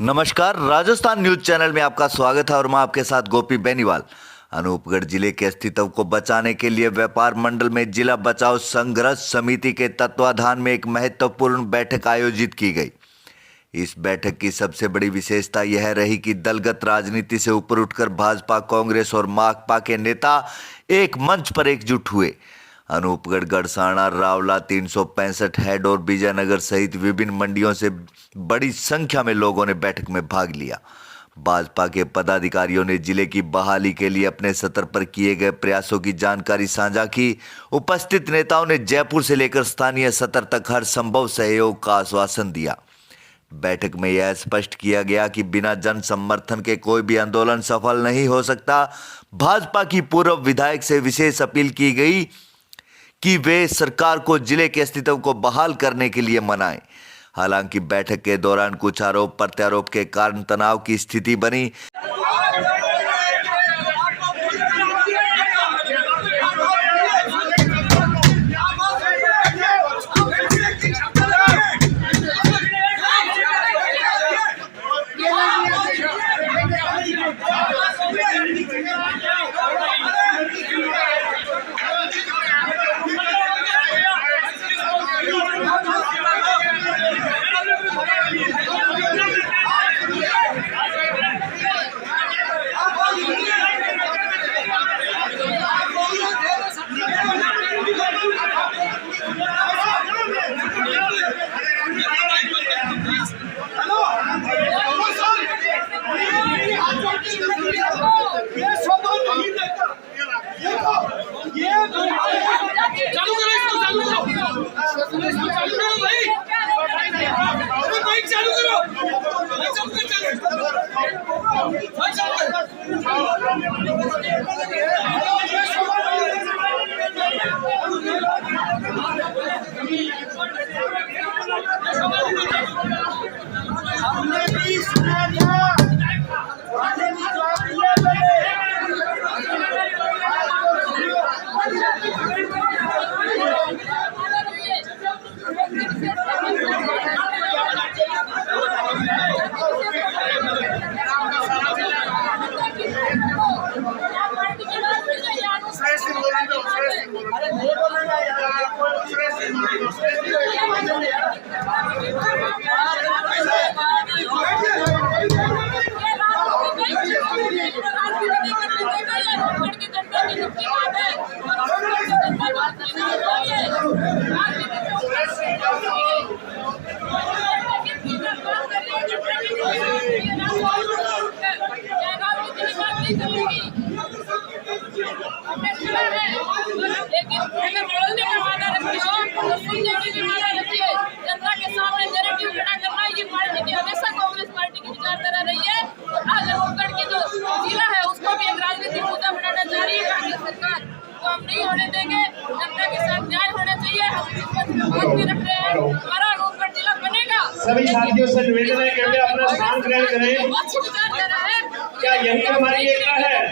नमस्कार, Rajasthan news channel में आपका स्वागत है और मैं आपके साथ गोपी बेनीवाल। अनूपगढ़ जिले के अस्तित्व को बचाने के लिए व्यापार मंडल में जिला बचाव संघर्ष समिति के तत्वाधान में एक महत्वपूर्ण बैठक आयोजित की गई। इस बैठक की सबसे बड़ी विशेषता यह रही कि दलगत राजनीति से ऊपर उठकर भाजपा, कांग्रेस और माकपा के नेता एक मंच पर एकजुट हुए। अनूपगढ़, गड़साना, रावला, 365 हेड और विजयनगर सहित विभिन्न मंडियों से बड़ी संख्या में लोगों ने बैठक में भाग लिया। भाजपा के पदाधिकारियों ने जिले की बहाली के लिए अपने स्तर पर किए गए प्रयासों की जानकारी साझा की। उपस्थित नेताओं ने जयपुर से लेकर स्थानीय स्तर तक हर संभव सहयोग का आश्वासन दिया। बैठक में यह स्पष्ट किया गया कि बिना जन समर्थन के कोई भी आंदोलन सफल नहीं हो सकता। भाजपा की पूर्व विधायक से विशेष अपील की गई कि वे सरकार को जिले के अस्तित्व को बहाल करने के लिए मनाएं। हालांकि बैठक के दौरान कुछ आरोप प्रत्यारोप के कारण तनाव की स्थिति बनी। सभी साथियों से निवेदन है कि वे अपना स्थान ग्रहण करें। क्या यही हमारी एकता है?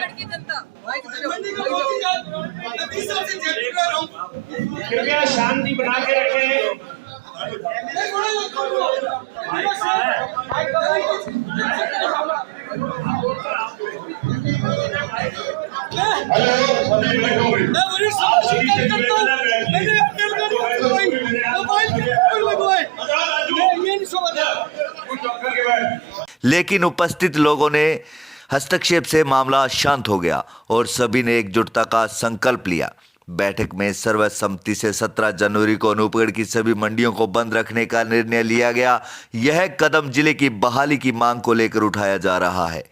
कृपया शांति बना के रखें। लेकिन उपस्थित लोगों ने हस्तक्षेप से मामला शांत हो गया और सभी ने एकजुटता का संकल्प लिया। बैठक में सर्वसम्मति से 17 जनवरी को अनूपगढ़ की सभी मंडियों को बंद रखने का निर्णय लिया गया। यह कदम जिले की बहाली की मांग को लेकर उठाया जा रहा है।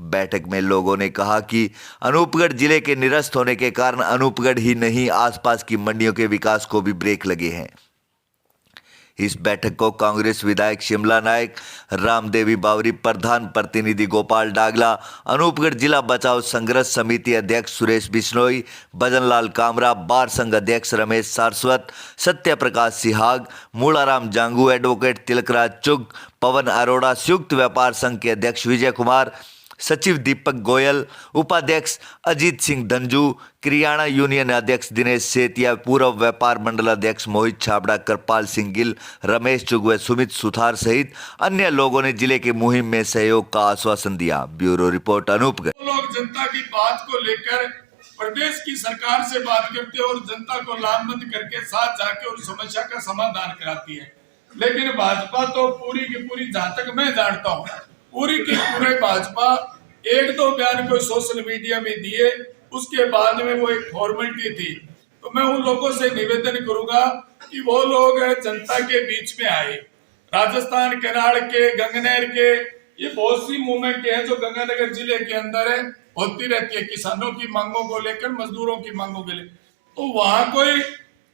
बैठक में लोगों ने कहा कि अनूपगढ़ जिले के निरस्त होने के कारण अनूपगढ़ ही नहीं, आसपास की मंडियों के विकास को भी ब्रेक लगे हैं। इस बैठक को कांग्रेस विधायक शिमला नायक, रामदेवी बावरी, प्रधान प्रतिनिधि गोपाल डागला, अनूपगढ़ जिला बचाव संघर्ष समिति अध्यक्ष सुरेश बिश्नोई, भजनलाल कामरा, बार संघ अध्यक्ष रमेश सारस्वत, सत्य प्रकाश सिहाग, मूलाराम जांगू, एडवोकेट तिलकराज चुग, पवन अरोड़ा, संयुक्त व्यापार संघ के अध्यक्ष विजय कुमार, सचिव दीपक गोयल, उपाध्यक्ष अजीत सिंह धंजू, किरियाना यूनियन अध्यक्ष दिनेश सेतिया, पूर्व व्यापार मंडल अध्यक्ष मोहित छाबड़ा, कृपाल सिंह गिल, रमेश चुगवे, सुमित सुथार सहित अन्य लोगों ने जिले की मुहिम में सहयोग का आश्वासन दिया। Bureau report Anupgarh. लोग जनता की बात को लेकर प्रदेश की सरकार से बात करते हैं और जनता को लामबंद करके साथ जाके उस समस्या का समाधान कराती है, लेकिन भाजपा तो पूरी की पूरी, जहां तक मैं जानता हूँ, पूरी की पूरी भाजपा एक दो बयान कोई सोशल मीडिया में दिए, उसके बाद में वो एक फॉर्मेलिटी थी। तो मैं उन लोगों से निवेदन करूंगा कि वो लोग जनता के बीच में आए। राजस्थान, केरल के, गंगनेर के, ये बहुत सी मूवमेंट है जो गंगानगर जिले के अंदर है, होती रहती है, किसानों की मांगों को लेकर, मजदूरों की मांगों के लिए। तो वहां कोई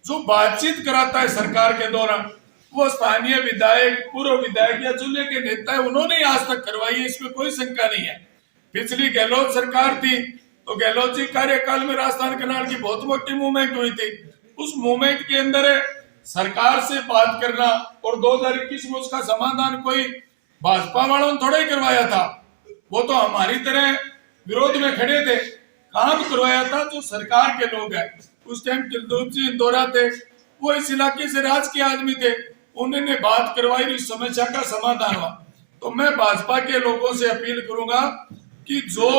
जो बातचीत कराता है सरकार के दौरान, वो स्थानीय विधायक, पूर्व विधायक या जिले के नेता है, उन्होंने आज तक करवाई है, इसमें कोई शंका नहीं है। पिछली गहलोत सरकार थी तो गहलोत जी कार्यकाल में राजस्थान केरल की बहुत मोटी मूवमेंट हुई थी। उस मूवमेंट के अंदर सरकार से बात करना और 2021 में उसका समाधान कोई भाजपा वालों ने थोड़ा ही करवाया था, वो तो हमारी तरह विरोध में खड़े थे। काम करवाया था जो सरकार के लोग हैं। उस टाइम कुलदीप जी इंदौरा थे, वो इस इलाके से राज के आदमी थे, उन्होंने बात करवाई, इस समस्या का समाधान हुआ। तो मैं भाजपा के लोगों से अपील करूंगा कि जो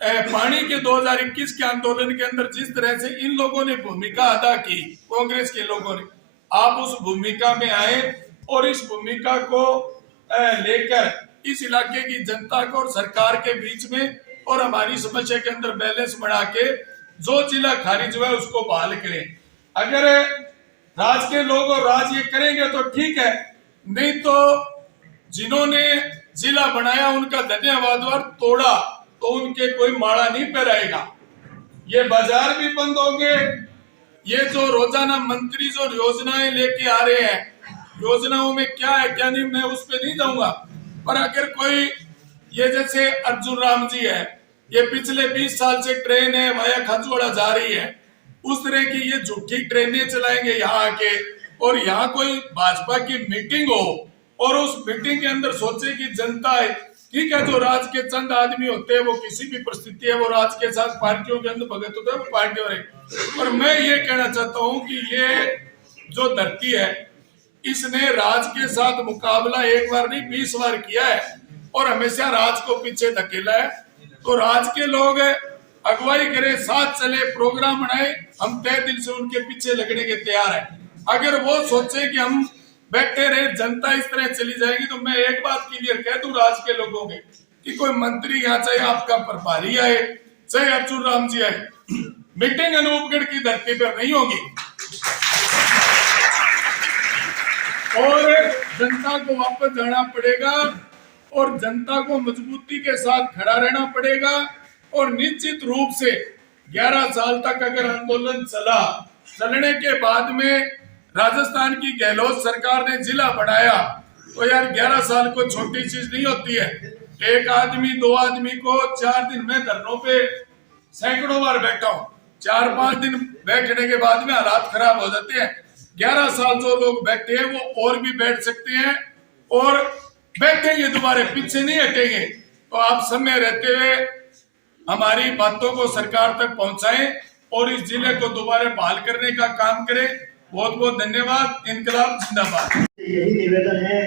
पानी के 2021 के आंदोलन के अंदर जिस तरह से इन लोगों ने भूमिका अदा की, कांग्रेस के लोगों ने, आप उस भूमिका में आए और इस भूमिका को लेकर इस इलाके की जनता को और सरकार के बीच में और हमारी समस्या के अंदर बैलेंस बना के जो जिला खारिज हुआ है उसको बहाल करें। अगर राज के लोग और राज ये करेंगे तो ठीक है, नहीं तो जिन्होंने जिला बनाया उनका धन्यवाद और तोड़ा तो उनके कोई माड़ा नहीं पहराएगा। ये बाजार भी बंद होंगे। ये जो रोजाना मंत्री जो योजनाएं लेके आ रहे हैं, योजनाओं में क्या है क्या नहीं, मैं उस पर नहीं जाऊंगा, पर अगर कोई ये जैसे अर्जुन राम जी है, ये पिछले 20 साल से ट्रेन है वाया खजवाड़ा जा रही है, उस तरह की ये झूठी ट्रेनें चलाएंगे यहाँ आके, और यहाँ कोई भाजपा की मीटिंग हो और उस मीटिंग के अंदर सोचे कि जनता है, ठीक है, जो राज के चंद आदमी होते हैं वो किसी भी परिस्थिति है वो राज के साथ पार्टियों के अंदर भगत होते हैं, वो पार्टियों रहे। पर मैं ये कहना चाहता हूँ कि ये जो धरती है इसने राज के साथ मुकाबला एक बार नहीं 20 बार किया है और हमेशा राज को पीछे धकेला है। तो राज के लोग अगुवाई करें, साथ चले, प्रोग्राम बनाए, हम तय दिल से उनके पीछे लगने के तैयार हैं। अगर वो सोचे कि हम बैठे रहे, जनता इस तरह चली जाएगी, तो मैं एक बात क्लियर कह दूं राज के लोगों के कि कोई मंत्री यहाँ चाहे आपका प्रभारी आए, चाहे अर्जुन राम जी आए, मीटिंग अनूपगढ़ की धरती पर नहीं होगी और जनता को वापस जाना पड़ेगा और जनता को मजबूती के साथ खड़ा रहना पड़ेगा। और निश्चित रूप से 11 साल तक अगर आंदोलन चलने के बाद में राजस्थान की गहलोत सरकार ने जिला बनाया, तो यार 11 साल को छोटी चीज नहीं होती है। एक आदमी, दो आदमी को 4 दिन में धरनों पे सैकड़ों बार बैठा हूं, 4-5 दिन बैठने के बाद में हालात खराब हो जाते हैं। 11 साल जो लोग बैठे हैं वो और भी बैठ सकते हैं और बैठेंगे, दोबारा पीछे नहीं हटेंगे। तो आप समय रहते हुए हमारी बातों को सरकार तक पहुंचाएं और इस जिले को दोबारा बहाल करने का काम करें। बहुत बहुत धन्यवाद। इनकलाब जिंदाबाद। यही निवेदन है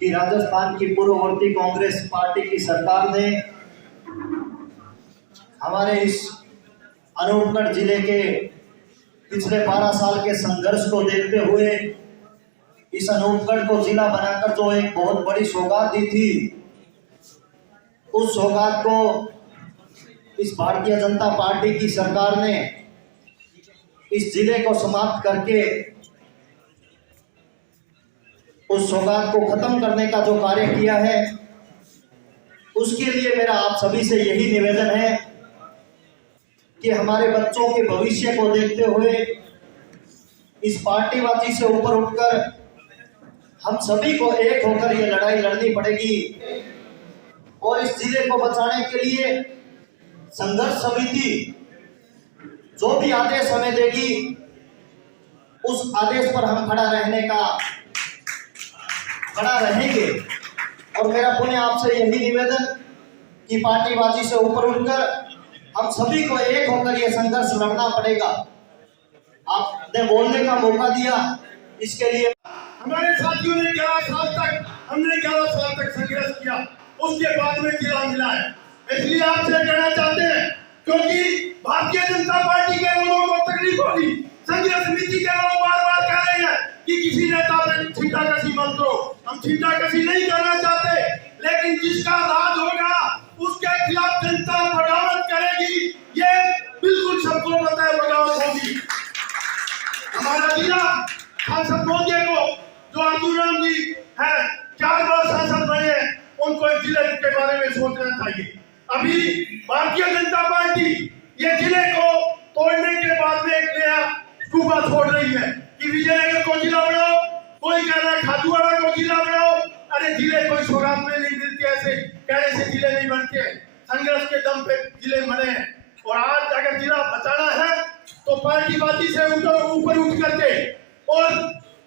कि राजस्थान की पूर्ववर्ती कांग्रेस पार्टी की सरकार ने हमारे इस अनूपगढ़ जिले के पिछले 12 साल के संघर्ष को देखते हुए इस अनूपगढ़ को जिला बनाकर जो एक बहुत बड़ी सौगात दी थी, उस सौगात को इस भारतीय जनता पार्टी की सरकार ने इस जिले को समाप्त करके उस सौगात को खत्म करने का जो कार्य किया है, उसके लिए मेरा आप सभी से यही निवेदन है कि हमारे बच्चों के भविष्य को देखते हुए इस पार्टीबाजी से ऊपर उठकर हम सभी को एक होकर ये लड़ाई लड़नी पड़ेगी और इस जिले को बचाने के लिए संघर्ष समिति जो भी आदेश हमें देगी उस आदेश पर हम खड़ा रहेंगे और मेरा पुनः आपसे यही निवेदन कि पार्टीबाजी से ऊपर उठकर हम सभी को एक होकर यह संघर्ष लड़ना पड़ेगा। आपने बोलने का मौका दिया, इसके लिए हमारे साथियों ने 11 साल तक, हमने 11 साल तक संघर्ष किया, उसके बाद में जिला मिला है। इसलिए आपसे कहना चाहते हैं, क्योंकि भारतीय जनता पार्टी के लोगों को तकलीफ होगी, संघर्ष समिति के लोग बार-बार कह रहे हैं कि किसी नेता पे छींटाकशी मत करो। हम छींटाकशी नहीं करना चाहते, लेकिन जिसका राज होगा उसके खिलाफ जनता बगावत करेगी, ये बिल्कुल सबको पता है, बगावत होगी। हमारा जिला सांसद महोदय को, जो अर्जुन राम जी है, 4 बार सांसद बने, उनको इस जिले के बारे में सोचना चाहिए। अभी भारतीय जनता पार्टी ये जिले को तोड़ने के बाद में एक नया सूबा छोड़ रही है कि विजयनगर को जिला बनाओ, कोई कह रहा है खादुआड़ा को जिला बनाओ। अरे जिले कोई सौगात में नहीं मिलती, ऐसे कहने से जिले नहीं बनते। संघर्ष के दम पे जिले बने हैं, और आज अगर जिला बचाना है तो पार्टीबाजी से ऊपर उठ करके, और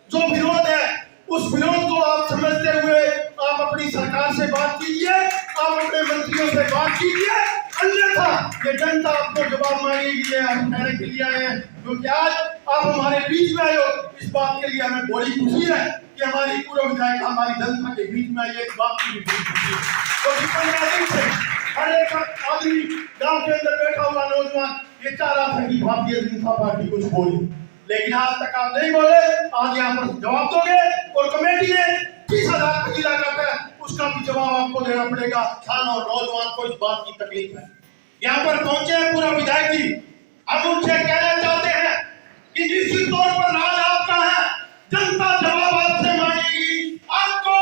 जो विरोध है उस विरोध को आप समझते हुए आप अपनी सरकार से बात कीजिए, आप अपने मंत्रियों से बात कीजिए, अन्यथा ये जनता आपको जवाब मांगेगी। ये हम कहने के लिए आए हैं, क्योंकि आज आप हमारे बीच में आए हो, इस बात के लिए हमें बड़ी खुशी है कि हमारी पूर्व विधायक हमारी जनता के बीच में आई है, इस बात की भी बड़ी खुशी है। तो 15 दिन से हर एक आदमी गांव के अंदर बैठा हुआ नौजवान ये चाह रहा था कि भारतीय जनता पार्टी कुछ बोले, लेकिन आज तक आप नहीं बोले। आज यहाँ पर जवाब दोगे, और कमेटी ने 30,000 का जिला करता है, उसका भी जवाब आपको देना पड़ेगा। किसान और नौजवान को इस बात की तकलीफ है। यहाँ पर पहुंचे हैं पूरा विधायक जी, हम उनसे कहना चाहते हैं कि निश्चित तौर पर राज आपका है, जनता जवाब आपसे मांगेगी। आपको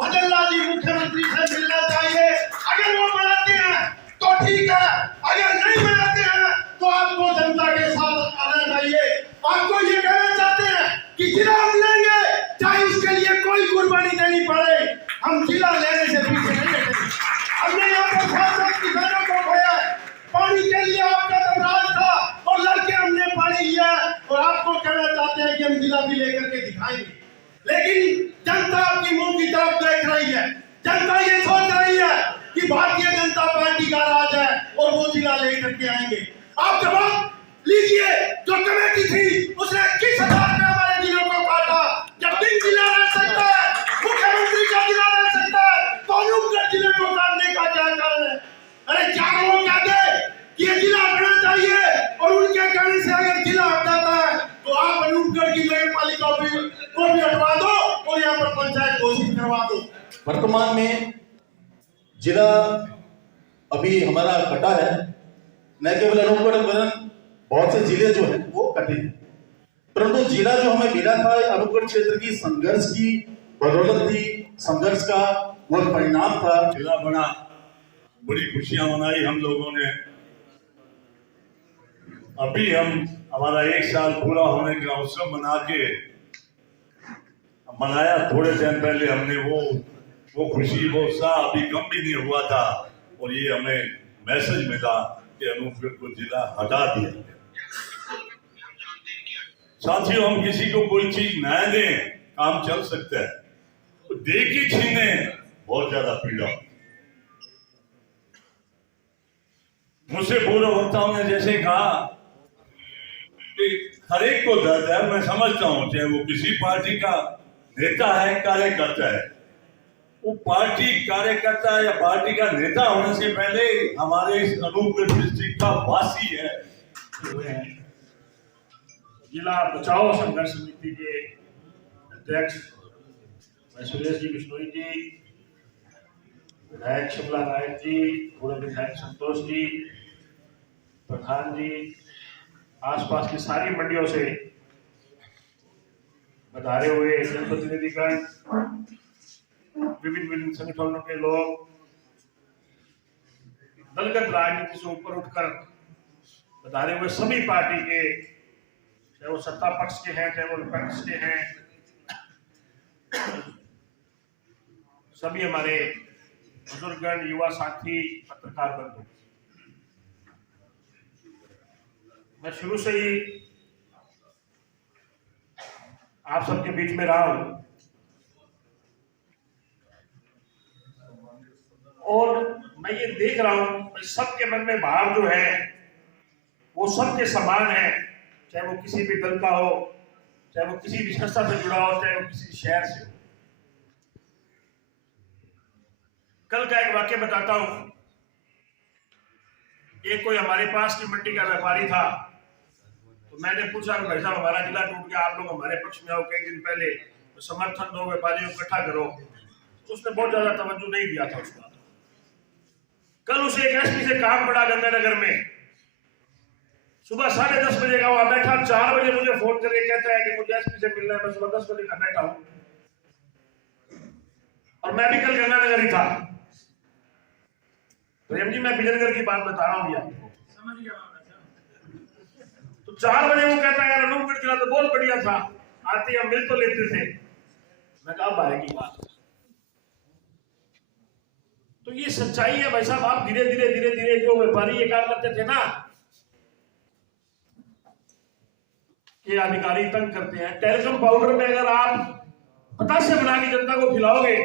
भजन लाल जी मुख्यमंत्री से मिलना चाहिए। अगर वो बनाते हैं तो ठीक है, अगर नहीं बनाते हैं तो आपको जनता के साथ आना चाहिए। आपको ये कहना चाहते हैं कि जिला हम लेंगे, चाहे उसके लिए कोई कुर्बानी देनी पड़े, हम जिला लेने से पीछे नहीं हटेंगे। हमने यहाँ पर 7 किसानों को खोया है, पानी के लिए आपका तो राज था, और लड़के हमने पानी लिया है, और आपको कहना चाहते हैं कि हम जिला भी लेकर के दिखाएंगे। लेकिन जनता आपकी मुंह की तरफ देख रही है, जनता ये सोच रही है कि भारतीय जनता पार्टी का राज है और वो जिला लेकर के आएंगे। आप जवाब लीजिए, जो कमेटी थी उसने 21,000 में हमारे जिलों को काटा। जब दिन जिला रह सकता है, मुख्यमंत्री का जिला रह सकता है, तो अनूपगढ़ जिले को काटने का क्या कारण है? अरे चार लोग कहते हैं कि ये जिला बनना चाहिए, और उनके कहने से अगर जिला हट जाता है तो आप अनूपगढ़ की नगर पालिका को भी हटवा दो और यहाँ पर पंचायत घोषित करवा दो। वर्तमान में जिला अभी हमारा कटा है, न केवल अनूपगढ़ वरन बहुत से जिले जो हैं वो कटे हैं, परंतु जिला जो हमें मिला था अनूपगढ़ क्षेत्र की संघर्ष की बदौलत थी, संघर्ष का वो परिणाम था। जिला बना, बड़ी खुशियां मनाई हम लोगों ने। अभी हमारा 1 साल पूरा होने का अवसर मनाया। थोड़े टाइम पहले हमने वो खुशी, वो उत्साह अभी कम भी नहीं हुआ था, और ये हमें मैसेज मिला कि अनूपगढ़ को जिला हटा दिया गया। साथियों, हम किसी को कोई चीज न दें, काम चल सकता है, तो दे के छीने बहुत ज्यादा पीड़ा। मुझसे पूर्व वक्ताओं ने जैसे कहा कि हर एक को दर्द है, मैं समझता हूं, चाहे वो किसी पार्टी का नेता है, कार्यकर्ता है, वो पार्टी कार्यकर्ता या पार्टी का नेता होने से पहले हमारे इस अनूपगढ़ डिस्ट्रिक्ट का वासी है। जिला बचाओ संघर्ष समिति के अध्यक्ष सुरेश जी बिश्नोई जी, विधायक शिमला नायक जी, पूर्व विधायक संतोष जी, प्रधान जी, आसपास की सारी मंडियों से पधारे हुए जनप्रतिनिधिगण, विभिन्न संगठनों के लोग, दलगत राजनीति से ऊपर उठकर पधारे हुए सभी पार्टी के, चाहे वो सत्ता पक्ष के हैं, चाहे वो विपक्ष के हैं, सभी हमारे बुजुर्गगण, युवा साथी, पत्रकार बंधु, मैं शुरू से ही आप सबके बीच में रहा हूं। मैं ये देख रहा हूं सबके मन में भाव जो है वो सबके समान है, चाहे वो किसी भी दल का हो, चाहे वो किसी भी संस्था से जुड़ा हो, चाहे वो किसी शहर से हो। कल का एक वाक्य बताता हूं। एक कोई हमारे पास की मंडी का व्यापारी था, तो मैंने पूछा कि भाई साहब हमारा जिला टूट गया, आप लोग हमारे पक्ष में आओ, कई दिन पहले तो समर्थन दो, व्यापारियों को इकट्ठा करो। तो उसने बहुत ज्यादा तवज्जो नहीं दिया था उसका। कल उसे एक एसपी से काम पड़ा गंगानगर में, सुबह 10:30 बजे का वहां बैठा, 4 बजे मुझे फोन करके कहता है कि मुझे एसपी से मिलना है। मैं सुबह 10 बजे का बैठा हूं और मैं भी कल गंगानगर ही था। प्रेम जी, मैं बिजनगर की बात बता रहा हूं आपको, समझ गया। तो 4 बजे वो कहता है यार अनूपगढ़ जिला तो बहुत बढ़िया था, आते हम मिल तो लेते थे। मैं कहा अब आएगी बात। तो ये सच्चाई है भाई साहब। आप धीरे धीरे जो व्यापारी ये काम करते थे ना, ये अधिकारी तंग करते हैं। टेलीकॉम पाउडर में अगर आप पतासे बना के जनता को खिलाओगे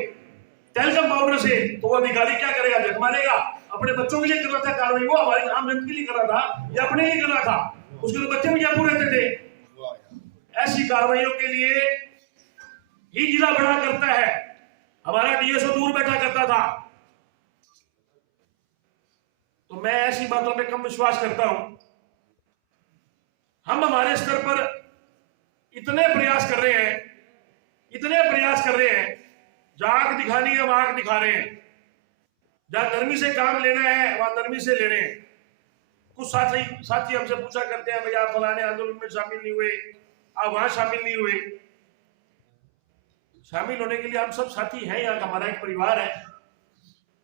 टेलीकॉम पाउडर से, तो वो अधिकारी क्या करेगा? झक मारेगा। अपने बच्चों के लिए कर रहा था कार्रवाई, वो हमारी आम जनता के लिए कर रहा था या अपने लिए कर रहा था? उसके तो बच्चे भी जयपुर रहते थे। ऐसी कार्रवाइयों के लिए ही जिला बड़ा करता है। हमारा डीएसओ दूर बैठा करता था। तो मैं ऐसी बातों पे कम विश्वास करता हूं। हम हमारे स्तर पर इतने प्रयास कर रहे हैं, जहां आंख दिखानी है वहां आंख दिखा रहे हैं, जहां नरमी से काम लेना है वहां नरमी से ले रहे हैं। कुछ साथी हमसे पूछा करते हैं भाई आप फलाने आंदोलन में शामिल नहीं हुए, आप वहां शामिल नहीं हुए। शामिल होने के लिए हम सब साथी हैं। यहाँ का हमारा एक परिवार है।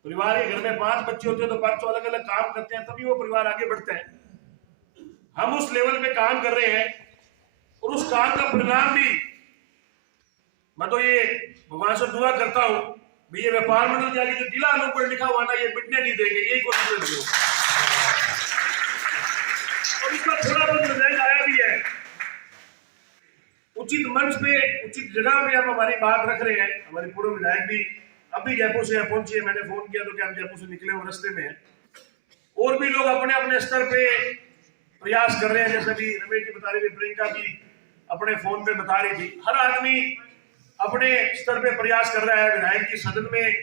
परिवार के घर में 5 बच्चे होते हैं तो 5 अलग अलग काम करते हैं, तभी वो परिवार आगे बढ़ता है। हम उस लेवल पे काम कर रहे हैं और उस काम का परिणाम भी, मैं तो ये भगवान से दुआ करता हूं भाई ये व्यापार मंडल जाके जो जिला अनूपगढ़ लिखा हुआ ना, ये मिटने नहीं देंगे, यही कोशिश करो। और इसका थोड़ा बहुत रिजल्ट आया भी है। उचित मंच पे, उचित जगह पे हम हमारी बात रख रहे हैं। हमारे पूर्व विधायक भी अभी जयपुर से पहुंची है। मैंने फोन किया तो कि हम जयपुर से निकले हुए रास्ते में हैं। और भी लोग अपने अपने स्तर पे प्रयास कर रहे हैं। जैसे भी रमेश जी बता रहे थे, प्रियंका भी अपने फोन पे बता रही थी। हर आदमी अपने स्तर पे प्रयास कर रहा है। विधायक जी सदन में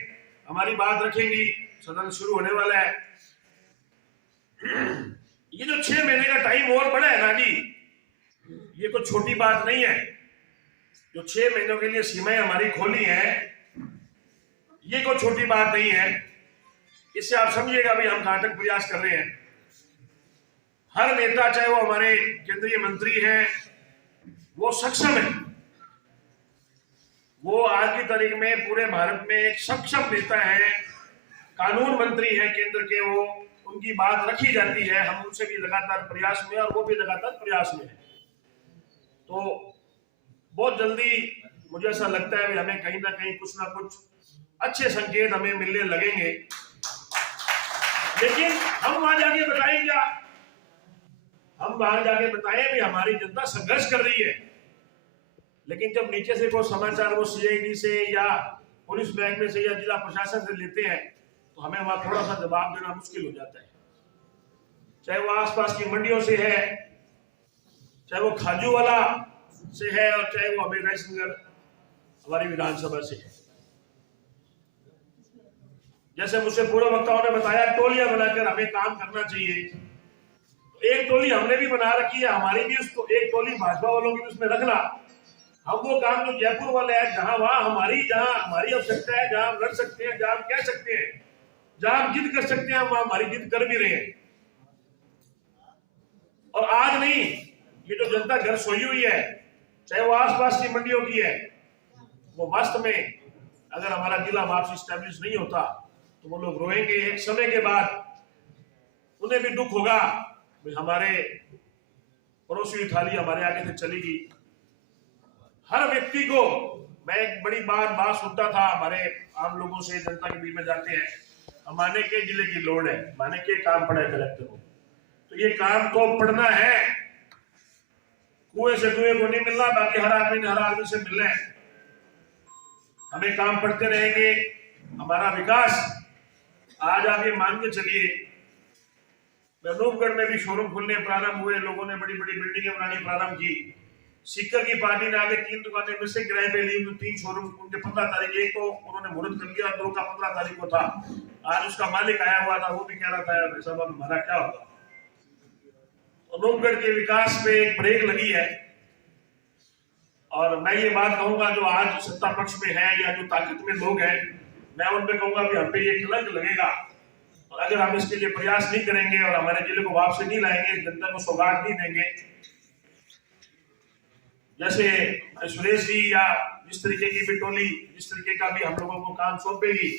हमारी बात रखेंगी, सदन शुरू होने वाला है। ये जो 6 महीने का टाइम और बढ़ा है ना जी, ये कोई छोटी बात नहीं है। जो 6 महीनों के लिए सीमाएं हमारी खोली हैं, ये कोई छोटी बात नहीं है। इससे आप समझिएगा भाई हम कहां तक प्रयास कर रहे हैं। हर नेता, चाहे वो हमारे केंद्रीय मंत्री हैं, वो सक्षम है। वो आज की तारीख में पूरे भारत में एक सक्षम नेता है, कानून मंत्री है केंद्र के। वो उनकी बात रखी जाती है। हम उनसे भी लगातार प्रयास में, और वो भी लगातार प्रयास में है। तो बहुत जल्दी मुझे ऐसा लगता है कि हमें कहीं ना कहीं कुछ ना कुछ अच्छे संकेत हमें मिलने लगेंगे। लेकिन हम वहां जाके बताएं क्या? हम वहां जाके बताएं भी हमारी जनता संघर्ष कर रही है। लेकिन जब नीचे से कोई समाचार वो सीआईडी से या पुलिस महकमे से या जिला प्रशासन से लेते हैं, तो हमें वहां थोड़ा सा जवाब देना मुश्किल हो जाता है। चाहे वो आसपास की मंडियों से है, चाहे वो खाजूवाला से है, और चाहे वो अमेर रायसिंगर हमारी विधानसभा से है। जैसे मुझसे पूर्व वक्ताओं ने बताया, टोलियां बनाकर हमें काम करना चाहिए। तो एक टोली हमने भी बना रखी है, हमारी भी उसको एक टोली भाजपा वालों की उसमें रखना। हम वो काम जो जयपुर वाले हैं, जहां हमारी आवश्यकता है, जहां हम लड़ सकते हैं, जहां हम कह सकते हैं, जहां हम जिद कर सकते हैं, हम हमारी जिद कर भी रहे हैं। और आज नहीं, ये जो जनता घर सोई हुई है, चाहे वो आसपास की मंडियों की है, वो वास्तव में अगर हमारा जिला वापसी स्टैब्लिश नहीं होता तो वो लोग रोएंगे। एक समय के बाद उन्हें भी दुख होगा, हमारे पड़ोसी थाली हमारे आगे से चली गई। हर व्यक्ति को, मैं एक बड़ी बात सुनता था हमारे आम लोगों से, जनता के बीच में जाते हैं, माने के जिले की लोड़ है, माने के काम पड़ा है कलेक्टर को। तो ये काम तो पढ़ना है। कुएं से कुएं को नहीं मिलना, बाकी हर आदमी से मिलना है। हमें काम पढ़ते रहेंगे, हमारा विकास आज आप ये मान के चलिए, अनूपगढ़ में भी शोरूम खुलने प्रारंभ हुए, लोगों ने बड़ी बड़ी बिल्डिंगें बनानी प्रारंभ की। सीकर की पार्टी ने आगे 3 दुकानें फिर से किराए पे ली, तो 3 शोरूम उनके 15 तारीख, एक तो उन्होंने मुहूर्त कर लिया, 2 का 15 तारीख को था। आज उसका मालिक आया हुआ था, वो भी कह रहा था यार साहब अब हमारा क्या होगा। अनूपगढ़ के विकास पे एक ब्रेक लगी है। और मैं ये बात कहूंगा, जो आज सत्ता पक्ष में है या जो ताकत में लोग हैं, मैं उन पे कहूंगा कि हम पे ये कलंक लगेगा, और अगर हम इसके लिए प्रयास नहीं करेंगे और हमारे जिले को वापसी नहीं लाएंगे, जनता को सौगात नहीं देंगे। जैसे सुरेश जी या जिस तरीके की भी टोली, जिस तरीके का भी हम लोगों को काम सौंपेगी,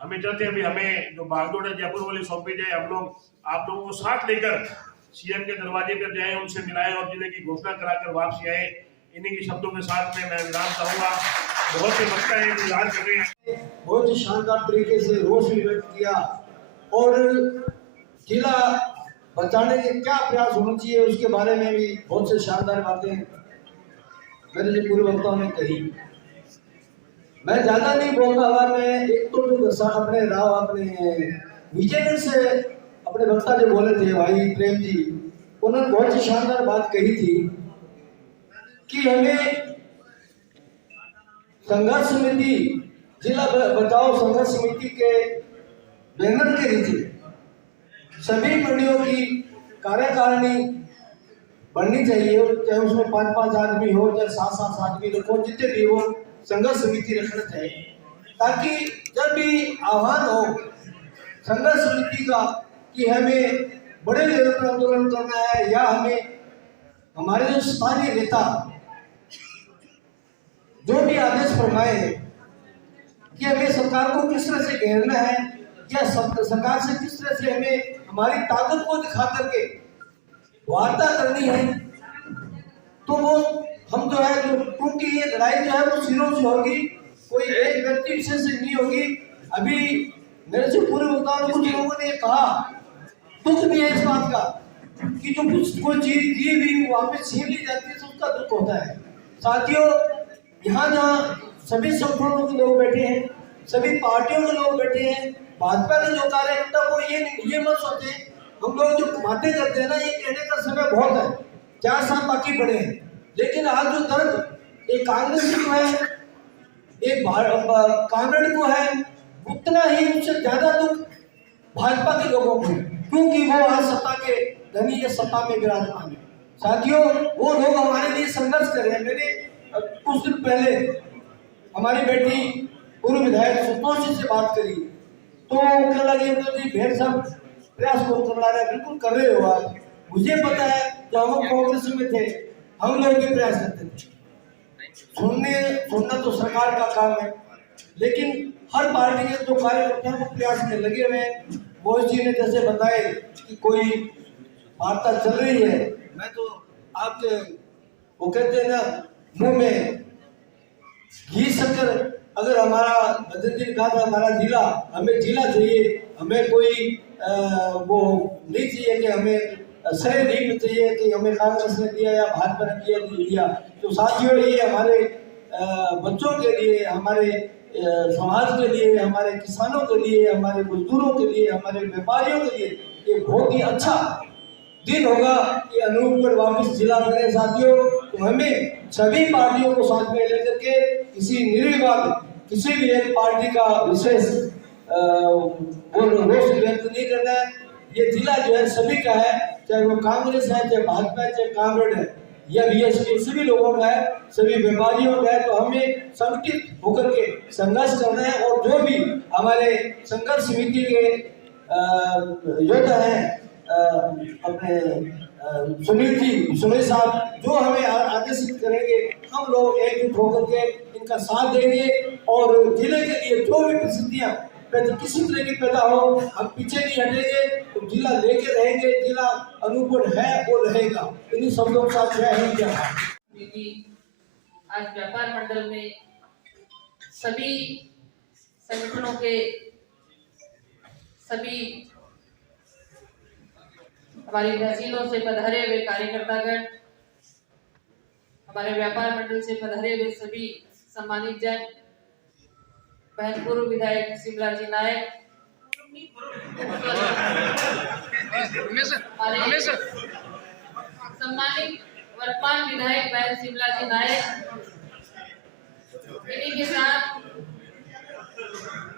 हमें चाहते हैं भी हमें जो बागडोर है जयपुर वाली सौंपी जाए, हम लोग आप लोगों को साथ लेकर सीएम के दरवाजे पर जाएं, उनसे मिलाएं और जिले की घोषणा कराकर वापसी आए। इन्हीं के शब्दों के साथ में मैं विराम चाहूंगा। बहुत से वक्ता है इंतजार कर रहे हैं। बहुत ही शानदार तरीके से रोष भी व्यक्त किया, और जिला बचाने के क्या प्रयास होना चाहिए उसके बारे में भी बहुत से शानदार बातें मेरे जो पूर्व वक्ताओं ने कही। मैं ज्यादा नहीं बोलता हुआ, मैं एक तो जो अपने राव अपने विजयनगर से अपने वक्ता जो बोले थे भाई प्रेम जी, उन्होंने बहुत ही शानदार बात कही थी कि हमें संघर्ष समिति, जिला बचाओ संघर्ष समिति के बैनर के नीचे सभी मंडियों की कार्यकारिणी बननी चाहिए, चाहे उसमें 5-5 आदमी हो, चाहे 7-7 आदमी रखो, जितने भी हो, संघर्ष समिति रखना चाहिए, ताकि जब भी आह्वान हो संघर्ष समिति का कि हमें बड़े लेवल पर आंदोलन करना है, या हमें हमारे जो स्थानीय नेता जो भी आदेश फरमाए कि हमें सरकार को किस तरह से घेरना है, या सरकार से किस तरह से हमें हमारी ताकत को दिखा करके वार्ता करनी है, तो वो हम जो है, जो क्योंकि ये लड़ाई जो है वो सिरों से होगी, कोई एक व्यक्ति विशेष से नहीं होगी। अभी मेरे से पूरे वक्ताओं ने, कुछ लोगों ने कहा, दुख भी है इस बात का कि जो कुछ कोई चीज दी हुई वापस छीन ली जाती है, तो उसका दुख होता है। साथियों, यहाँ जहाँ सभी संगठनों के लोग बैठे हैं, सभी पार्टियों के लोग बैठे हैं, भाजपा के जो कार्यकर्ता वो ये मत सोचे, हम लोग जो बातें करते हैं ना, ये कहने का समय बहुत है, 4 साल बाकी पड़े हैं, लेकिन आज जो दर्द एक कांग्रेस को है, एक कांग्रेस को है, उतना ही उससे ज्यादा दुख भाजपा के लोगों को, क्योंकि वो आज सत्ता के धनी, सत्ता में विराजमान है। साथियों, वो लोग हमारे लिए संघर्ष कर रहे हैं। मैंने कुछ दिन पहले हमारी बेटी पूर्व विधायक सुतोषी से बात करी, तो कहने लगे जी भेड़ साहब प्रयास कौन कर रहा है, बिल्कुल कर रहे हो आप, मुझे पता है जब हम कांग्रेस में थे हम लोग भी प्रयास करते थे, सुनना तो सरकार का काम है, लेकिन हर पार्टी के जो कार्यकर्ता हैं वो प्रयास में लगे हुए हैं। मोहित जी ने जैसे बताए कि कोई वार्ता चल रही है, मैं तो आपके वो कहते हैं ना मुंह में घी शक्कर, अगर हमारा बदरुद्दीन कहा था हमारा जिला, हमें जिला चाहिए, हमें कोई वो नहीं चाहिए कि हमें श्रेय नहीं चाहिए कि हमें कांग्रेस ने दिया या भाजपा ने दिया। तो साथियों, ये हमारे बच्चों के लिए, हमारे समाज के लिए, हमारे किसानों के लिए, हमारे मजदूरों के लिए, हमारे व्यापारियों के लिए एक बहुत ही अच्छा दिन होगा कि अनूपगढ़ वापस जिला बने। साथियों, तो हमें सभी पार्टियों को साथ में लेकर के किसी निर्विवाद किसी भी एक पार्टी का विशेष रोष व्यक्त नहीं करना है। ये जिला जो है सभी का है, चाहे वो कांग्रेस है, चाहे भाजपा है, चाहे कांग्रेस है, या बीएसपी, सभी लोगों का है, सभी व्यापारियों का है। तो हमें संगठित होकर के संघर्ष करना है, और जो भी हमारे संघर्ष समिति के योद्धा हैं, अपने सुनील साहब जो हमें आदेशित करेंगे, हम लोग एकजुट होकर के इनका साथ देंगे, और जिले के लिए जो भी परिस्थितियां किसी तरह की पैदा हो, हम पीछे नहीं हटेंगे, तो जिला लेके रहेंगे, जिला अनूपगढ़ है वो रहेगा। इन्हीं शब्दों के साथ जय हिंद जय भारत। आज व्यापार मंडल में सभी संगठनों के सभी हमारी तहसीलों से पधारे हुए कार्यकर्तागण, हमारे व्यापार मंडल से पधारे हुए सभी सम्मानित जन, बहन पूर्व विधायक शिमला जी नायक, सम्मानित वर्तमान विधायक बहन शिमला जी नायक, इन्हीं के साथ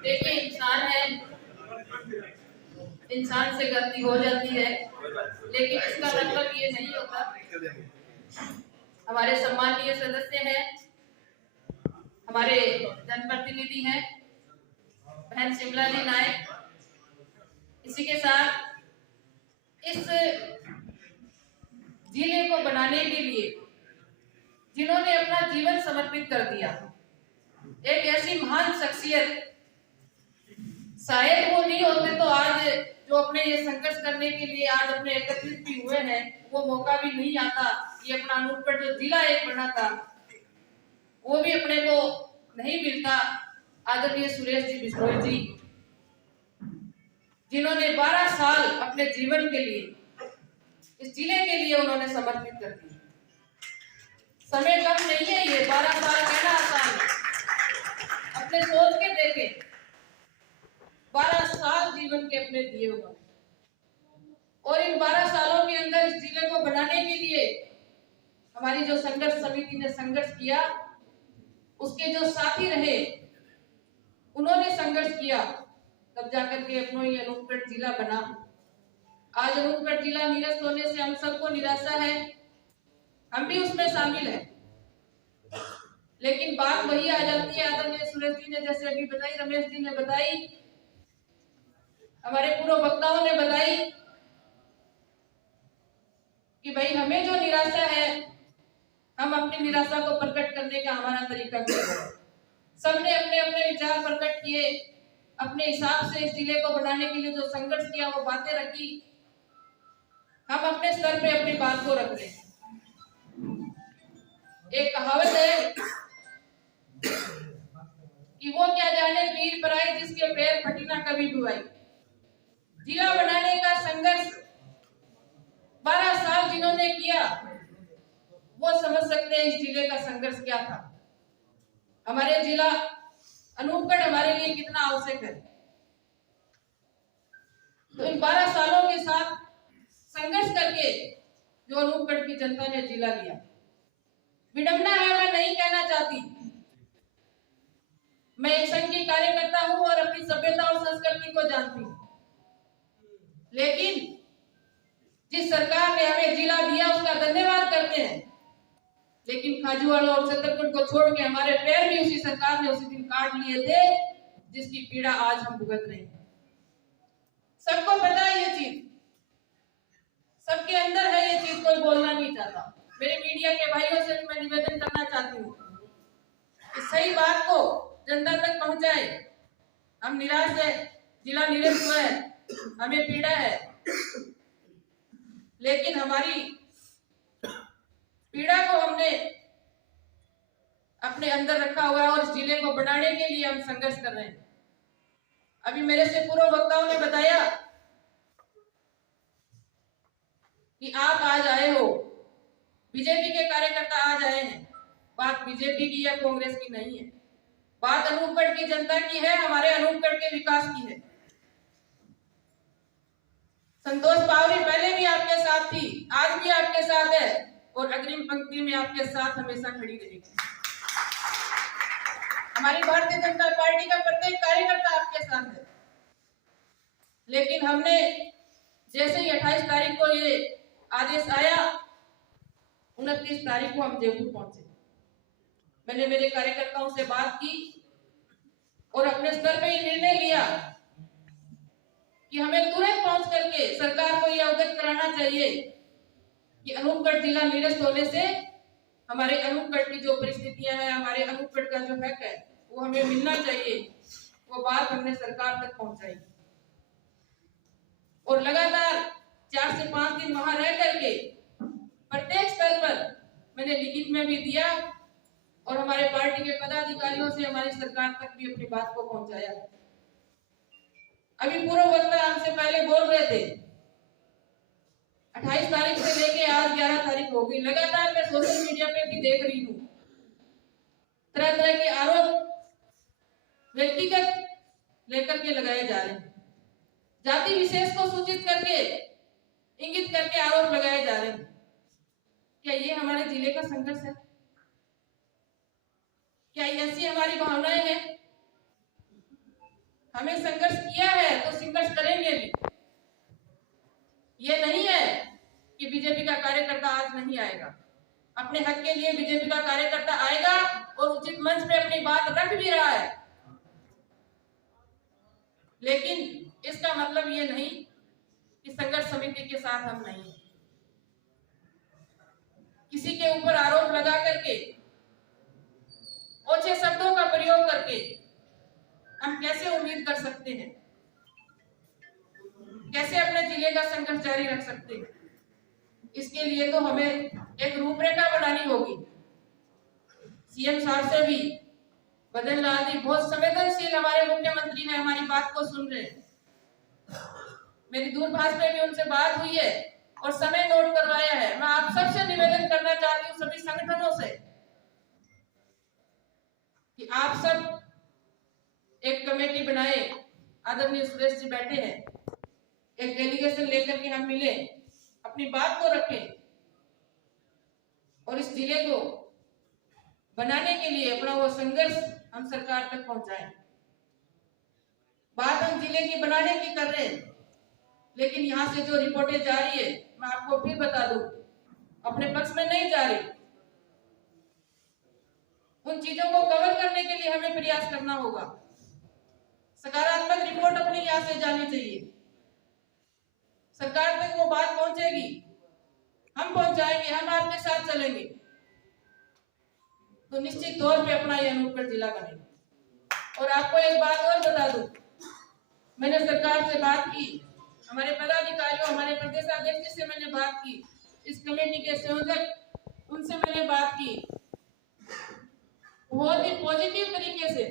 देखिए इंसान है, इंसान से गलती हो जाती है, लेकिन इसका मतलब ये नहीं होता। हमारे सम्मानीय सदस्य हैं, हमारे जनप्रतिनिधि हैं बहन शिमला जी नायक। इसी के साथ इस जिले को बनाने के लिए जिन्होंने अपना जीवन समर्पित कर दिया, एक ऐसी महान शख्सियत, शायद वो नहीं होते तो आज जो अपने ये संघर्ष करने के लिए आज अपने एकत्रित भी हुए हैं, वो मौका भी नहीं आता। ये अपना अनूपगढ़ जो जिला एक बना था, वो भी अपने को नहीं मिलता। आदरणीय सुरेश जी बिश्नोई जी, जिन्होंने 12 साल अपने जीवन के लिए इस जिले के लिए उन्होंने समर्पित कर दिए। समय कम नहीं है, ये 12 साल कहना आसान है, अपने सोच के देखें, 12 साल जीवन के अपने दिए हुए, और इन 12 सालों के अंदर इस जिले को बनाने के लिए हमारी जो संघर्ष समिति ने संघर्ष किया, उसके जो साथी रहे उन्होंने संघर्ष किया, तब जाकर के अपना ये अनूपगढ़ जिला बना। आज अनूपगढ़ जिला निरस्त होने से हम सबको निराशा है, हम भी उसमें शामिल हैं, लेकिन बात वही आ जाती है। आदरणीय सुरेश जी ने जैसे अभी बताई, रमेश जी ने बताई, हमारे पूर्व वक्ताओं ने बताई कि भाई हमें जो निराशा है, हम अपनी निराशा को प्रकट करने का हमारा तरीका क्या है। सबने अपने अपने विचार प्रकट किए, अपने हिसाब से इस जिले को बनाने के लिए जो संघर्ष किया वो बातें रखी, हम अपने स्तर पे अपनी बात को रख रहे हैं। एक कहावत है कि वो क्या जाने पीर पराई, जिसके पैर फटी ना कभी बुआई। जिला बनाने का संघर्ष 12 साल जिन्होंने किया, वो समझ सकते हैं इस जिले का संघर्ष क्या था, हमारे जिला अनूपगढ़ हमारे लिए कितना आवश्यक है। तो इन 12 सालों के साथ संघर्ष करके जो अनूपगढ़ की जनता ने जिला लिया, विडंबना है, मैं नहीं कहना चाहती, मैं एक संघ की कार्यकर्ता हूं और अपनी सभ्यता और संस्कृति को जानती हूं, लेकिन जिस सरकार ने हमें जिला दिया उसका धन्यवाद करते हैं, लेकिन खाजूवाला और छतरपुर को छोड़ के हमारे पैर भी उसी सरकार ने उसी दिन काट लिए थे, जिसकी पीड़ा आज हम भुगत रहे हैं। सबको पता है ये चीज, सबके अंदर है ये चीज, कोई बोलना नहीं चाहता। मेरे मीडिया के भाइयों से मैं निवेदन करना चाहती हूँ कि सही बात को जनता तक पहुंचाए। हम निराश है, जिला निरस्त हुआ है, हमें पीड़ा है, लेकिन हमारी पीड़ा को हमने अपने अंदर रखा हुआ है और इस जिले को बनाने के लिए हम संघर्ष कर रहे हैं। अभी मेरे से पूर्व वक्ताओं ने बताया कि आप आज आए हो, बीजेपी के कार्यकर्ता आज आए हैं। बात बीजेपी की या कांग्रेस की नहीं है, बात अनूपगढ़ की जनता की है, हमारे अनूपगढ़ के विकास की है। संतोष पावरी पहले भी आपके साथ थी, आज भी आपके साथ है और अग्रिम पंक्ति में आपके साथ हमेशा खड़ी रहेगी। हमारी भारतीय जनता पार्टी का प्रत्येक कार्यकर्ता आपके साथ है, लेकिन हमने जैसे ही 28 तारीख को ये आदेश आया, 29 तारीख को हम जयपुर पहुंचे। मैंने मेरे कार्यकर्ताओं से बात की और अपने स्तर पे ये निर्णय लिया कि हमें तुरंत पहुंच करके सरकार को यह अवगत कराना चाहिए कि अनूपगढ़ जिला निरस्त होने से हमारे अनूपगढ़ की जो परिस्थितियां हैं, हमारे अनूपगढ़ का जो हक है वो हमें मिलना चाहिए। वो बात हमने सरकार तक पहुंचाई और लगातार 4 से 5 दिन वहां रह करके प्रत्येक स्तर पर मैंने लिखित में भी दिया और हमारे पार्टी के पदाधिकारियों से हमारी सरकार तक भी अपनी बात को पहुंचाया। अभी पूर्व वक्ता हमसे पहले बोल रहे थे, 28 तारीख से लेके आज 11 तारीख हो गई, लगातार मैं सोशल मीडिया पे भी देख रही हूँ तरह तरह के आरोप व्यक्तिगत लेकर के लगाए जा रहे हैं। जाति विशेष को सूचित करके, इंगित करके आरोप लगाए जा रहे हैं। क्या ये हमारे जिले का संघर्ष है? क्या ऐसी हमारी भावनाएं हैं? हमें संघर्ष किया है तो संघर्ष करेंगे भी। ये नहीं है कि बीजेपी का कार्यकर्ता आज नहीं आएगा। अपने हक के लिए बीजेपी का कार्यकर्ता आएगा और उचित मंच पे अपनी बात रख भी रहा है। लेकिन इसका मतलब ये नहीं कि संघर्ष समिति के साथ हम नहीं हैं। किसी के ऊपर आरोप लगा करके, ओछे शब्दों का प्रयोग करके हम कैसे उम्मीद कर सकते हैं, कैसे अपने जिले का संघर्ष जारी रख सकते हैं? इसके लिए तो हमें एक रूपरेखा बनानी होगी। सीएम साहब से भी, मदन लाल जी बहुत संवेदनशील हमारे मुख्यमंत्री हैं, हमारी बात को सुन रहे हैं। मेरी दूरभाष पे भी उनसे बात हुई है और समय नोट करवाया है। मैं आप सबसे निवेदन करना चाहती हूँ, सभी संगठनों से, कि आप सब एक कमेटी बनाए। आदरणीय सुरेश जी बैठे हैं, एक डेलीगेशन लेकर के हम मिले, अपनी बात को रखें और इस जिले को बनाने के लिए अपना वो संघर्ष हम सरकार तक पहुंचाएं। बात हम जिले की बनाने की कर रहे हैं, लेकिन यहां से जो रिपोर्टें जा रही है, मैं आपको फिर बता दूं, अपने पक्ष में नहीं जा रही। उन चीजों को कवर करने के लिए हमें प्रयास करना होगा। सकारात्मक रिपोर्ट अपनी यहां से जानी चाहिए, सरकार तक वो बात पहुंचेगी, हम पहुंचाएंगे, हम आपके साथ चलेंगे, तो निश्चित तौर पे अपना ये अनूपगढ़ जिला बनेगा। और आपको एक बात और बता दूं, मैंने सरकार से बात की, हमारे पदाधिकारियों, हमारे प्रदेशाध्यक्ष से मैंने बात की, इस कमेटी के संयोजक उनसे मैंने बात की। बहुत ही पॉजिटिव तरीके से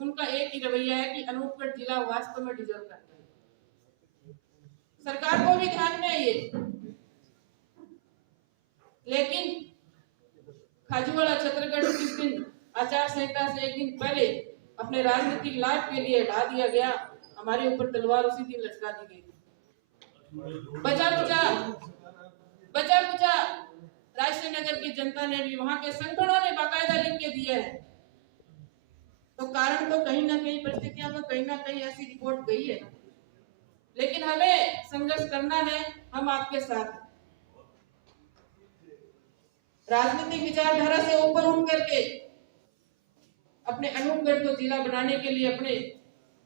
उनका एक ही रवैया है कि अनूपगढ़ जिला वास्तव में डिजर्व करता है। सरकार को भी ध्यान में है ये, लेकिन खाजूवाड़ा छतरगढ़ किस दिन आचार संहिता से एक दिन पहले अपने राजनीतिक लाभ के लिए ढा दिया गया, हमारे ऊपर तलवार उसी दिन लटका दी गई। बचा कुचा राजश्रीनगर की जनता ने भी, वहां के संगठनों ने बाकायदा लिख के दिया है। तो कारण तो कहीं ना कहीं, परिस्थितियां तो कहीं ना कहीं ऐसी रिपोर्ट गई है, लेकिन हमें संघर्ष करना है। हम आपके साथ हैं। राजनीतिक विचारधारा से ऊपर उठ करके अपने अनूपगढ़ को जिला बनाने के लिए अपने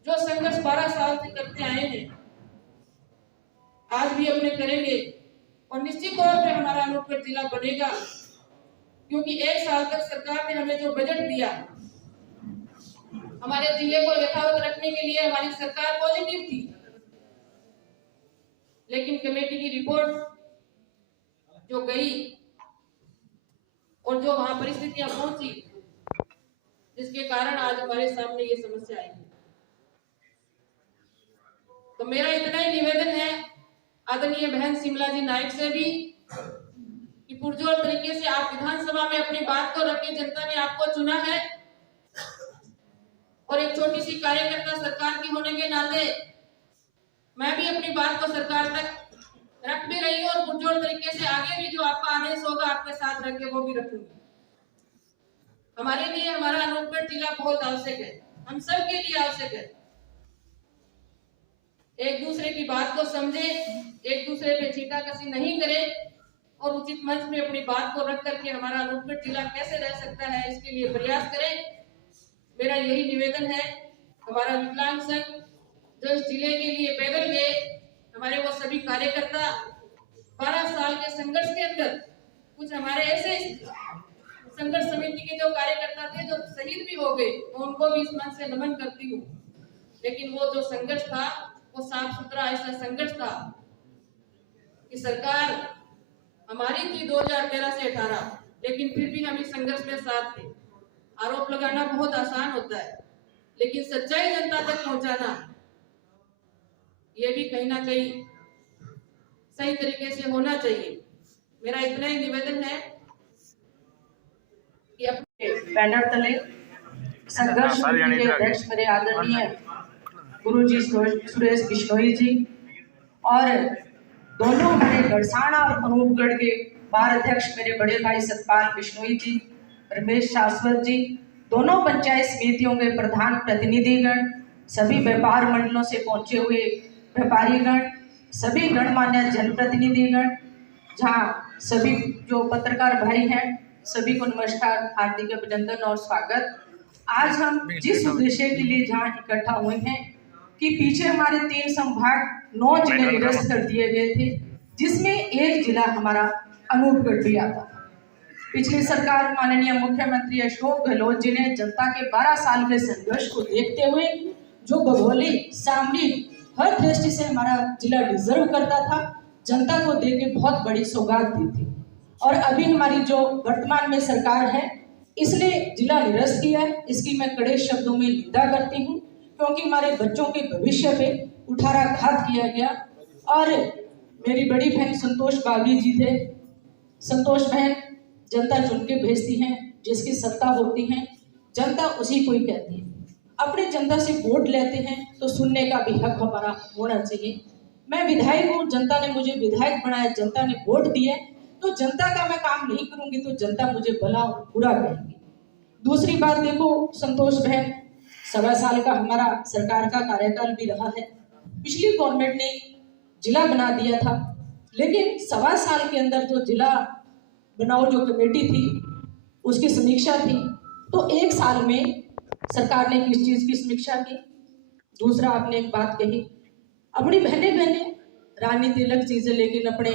जो संघर्ष 12 साल से करते आए हैं, आज भी अपने करेंगे और निश्चित तौर पे हमारा अनूपगढ़ जिला बनेगा। क्योंकि 1 साल तक सरकार ने हमें जो बजट दिया, हमारे जिले को यथावत रखने के लिए हमारी सरकार पॉजिटिव थी, लेकिन कमेटी की रिपोर्ट जो गई और जो वहां परिस्थितियां पहुंची, जिसके कारण आज हमारे सामने ये समस्या आई है। तो मेरा इतना ही निवेदन है आदरणीय बहन शिमला जी नायक से भी, कि पुरजोर तरीके से आप विधानसभा में अपनी बात को रखें। जनता ने आपको चुना है और एक छोटी सी कार्यकर्ता सरकार की होने के नाते मैं भी अपनी बात को सरकार तक रख भी रही हूँ और पुरजोर तरीके से आगे भी जो आपका आदेश होगा आपके साथ रख के वो भी रखूंगी। हमारे लिए हमारा अनूपगढ़ जिला बहुत आवश्यक है, हम सब के लिए आवश्यक है। एक दूसरे की बात को समझे, एक दूसरे पे छींटाकशी नहीं करे और उचित मंच में अपनी बात को रख करके हमारा अनूपगढ़ जिला कैसे रह सकता है, इसके लिए प्रयास करें। मेरा यही निवेदन है। हमारा विकलांग संघ जो इस जिले के लिए पैदल गए, हमारे वो सभी कार्यकर्ता 12 साल के संघर्ष के अंदर, कुछ हमारे ऐसे संघर्ष समिति के जो कार्यकर्ता थे जो शहीद भी हो गए, उनको भी इस मन से नमन करती हूँ। लेकिन वो जो संघर्ष था वो साफ सुथरा ऐसा संघर्ष था कि सरकार हमारी थी 2013 से 18, लेकिन फिर भी हम इस संघर्ष में साथ थे। आरोप लगाना बहुत आसान होता है, लेकिन सच्चाई जनता तक पहुंचाना ये भी कहीं ना कहीं सही तरीके से होना चाहिए। मेरा इतना ही निवेदन है कि अपने बैनर तले संघर्ष समिति के अध्यक्ष मेरे आदरणीय गुरुजी सुरेश बिश्नोई जी और दोनों हमारे गढ़साना और अनूपगढ़ के बार अध्यक्ष मेरे बड़े भाई सतपाल बिश्नोई जी, रमेश शाश्वत जी, दोनों पंचायत समितियों के प्रधान प्रतिनिधिगण, सभी व्यापार मंडलों से पहुंचे हुए व्यापारीगण, सभी गणमान्य जनप्रतिनिधिगण, जहाँ सभी जो पत्रकार भाई हैं सभी को नमस्कार, हार्दिक अभिनंदन और स्वागत। आज हम जिस उद्देश्य के लिए जहाँ इकट्ठा हुए हैं कि पीछे हमारे 3 संभाग 9 जिले निरस्त कर दिए गए थे, जिसमें एक जिला हमारा अनूपगढ़ भी आता। पिछली सरकार माननीय मुख्यमंत्री अशोक गहलोत जी ने जनता के 12 साल के संघर्ष को देखते हुए जो भौगोलिक सामरिक हर दृष्टि से हमारा जिला डिजर्व करता था, जनता को देके बहुत बड़ी सौगात दी थी। और अभी हमारी जो वर्तमान में सरकार है इसने जिला निरस्त किया है, इसकी मैं कड़े शब्दों में निंदा करती हूँ, क्योंकि हमारे बच्चों के भविष्य पे कुठाराघात किया गया। और मेरी बड़ी बहन संतोष बागी जी थे, संतोष बहन जनता चुन के भेजती हैं, जिसकी सत्ता होती है जनता उसी को ही कहती है। अपने जनता से वोट लेते हैं तो सुनने का भी हक हमारा होना चाहिए। मैं विधायक हूँ, जनता ने मुझे विधायक बनाया, जनता ने वोट दिए, तो जनता का मैं काम नहीं करूंगी तो जनता मुझे भला और बुरा कहेगी। दूसरी बात देखो, संतोष बहन 1.25 साल का हमारा सरकार का कार्यकाल भी रहा है। पिछली गवर्नमेंट ने जिला बना दिया था, लेकिन 1.25 साल के अंदर जो जिला बनाओ जो कमेटी थी उसकी समीक्षा थी, तो 1 साल में सरकार ने किस चीज की समीक्षा की। दूसरा, आपने एक बात कही, अपनी बहने राजनीति अलग चीज है, लेकिन अपने